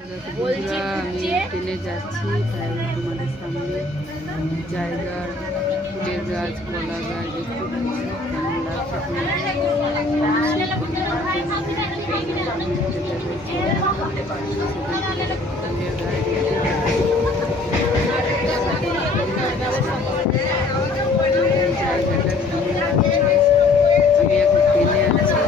বন্ধুরা আমি ট্রেনে যাচ্ছি, তাই তোমাদের সামনে জায়গা, ফুলের গাছ, কলা গাছ দেখতে পাচ্ছি। কেমন লাগছে ফুলের গাছ জায়গাটা কেমন লাগছে। আমি এখন ট্রেনে আছি।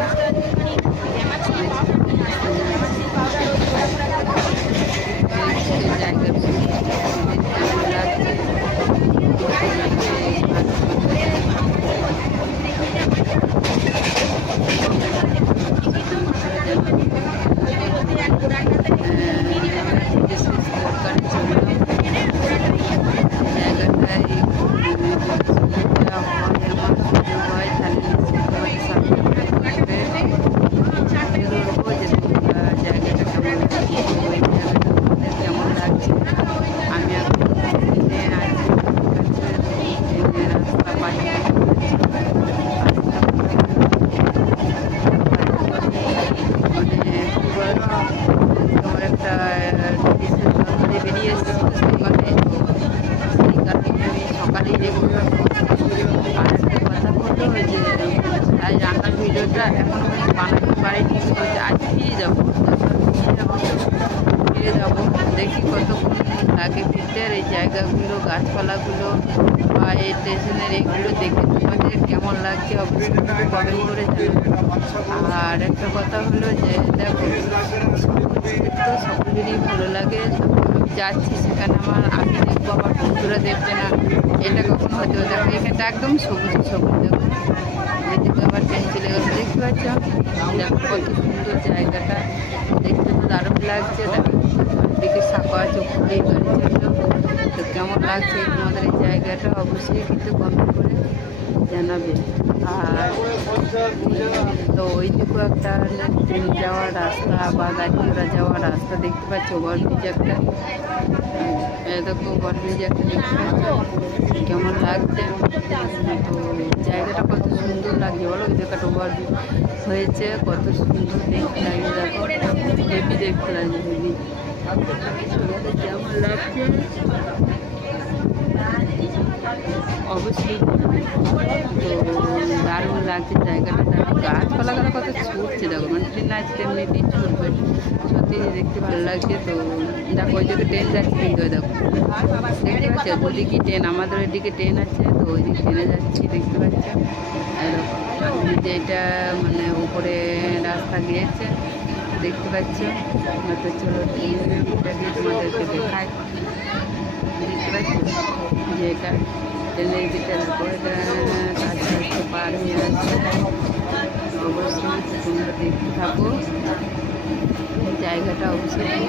ভিডিওটা এখন বানাতে পারিনি, আজ ফিরে যাবো দেখি কতক্ষণ লাগে ফিরতে। আর এই জায়গাগুলো, গাছপালাগুলো বা এই স্টেশনের এগুলো দেখে তোমাদের কেমন লাগছে অবশ্যই কমেন্ট করে জানাবে। আর একটা কথা হলো যে দেখো, তো সকলেরই ভালো লাগে, যাচ্ছি সেখানে আমি দেখবো, আমার বন্ধুরা দেখবে না, এটা কখনো হতে দেখো এখানটা একদম সবুজ সবুজ। দেখো এদিকে আবার ট্রেন চলে গেছে, দেখতে পাচ্ছ? দেখো কত সুন্দর জায়গাটা, দেখতে তো দারুণ লাগছে। দেখো দিকে সাঁকো আছে, ওখানেই গাড়ি চললো। তো কেমন লাগছে তোমাদের এই জায়গাটা অবশ্যই কিন্তু কমেন্ট করে জানাবে। আর তো ওই দিকেও একটা ট্রেন যাওয়ার রাস্তা বা গাড়ি ঘোড়া যাওয়ার রাস্তা দেখতে পাচ্ছ, ওভারব্রিজ একটা। দেখো ওভারব্রিজ একটা দেখতে পাচ্ছ, কেমন লাগছে। তো জায়গাটা কত সুন্দর লাগছে বলো, ওই জায়গাটা ওভারব্রিজ হয়েছে, কত সুন্দর দেখতে লাগে। দেখো হেভি দেখতে লাগছে, হেভি। কেমন লাগছে অবশ্যই। তো দারুণ লাগছে জায়গাটা। দেখো গাছপালাগুলো কত ছুটছে, দেখো মানে ট্রেন আসছে এমনিতেই ছুটবে, সত্যি দেখতে ভালো লাগছে। তো দেখো ওই দিকে ট্রেন যাচ্ছে, কিন্তু দেখো দেখতে পাচ্ছ ওদিকে ট্রেন, আমাদের ওইদিকে ট্রেন আছে, তো ওই দিকে ট্রেনে যাচ্ছি দেখতে পাচ্ছ। আর যেটা মানে উপরে রাস্তা গিয়েছে দেখতে পাচ্ছ। তো চলো ট্রেনটা দিয়ে তোমাদেরকে দেখায়। দেখতে পাচ্ছ যে এটা ট্রেনের ভিতরে কাছে পার হয়ে আছে। অবশ্যই তোমরা দেখতে থাকো জায়গাটা, অবশ্যই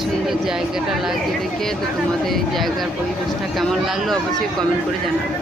সুন্দর জায়গাটা লাগছে দেখে। তো তোমাদের এই জায়গার পরিবেশটা কেমন লাগলো অবশ্যই কমেন্ট করে জানাবে।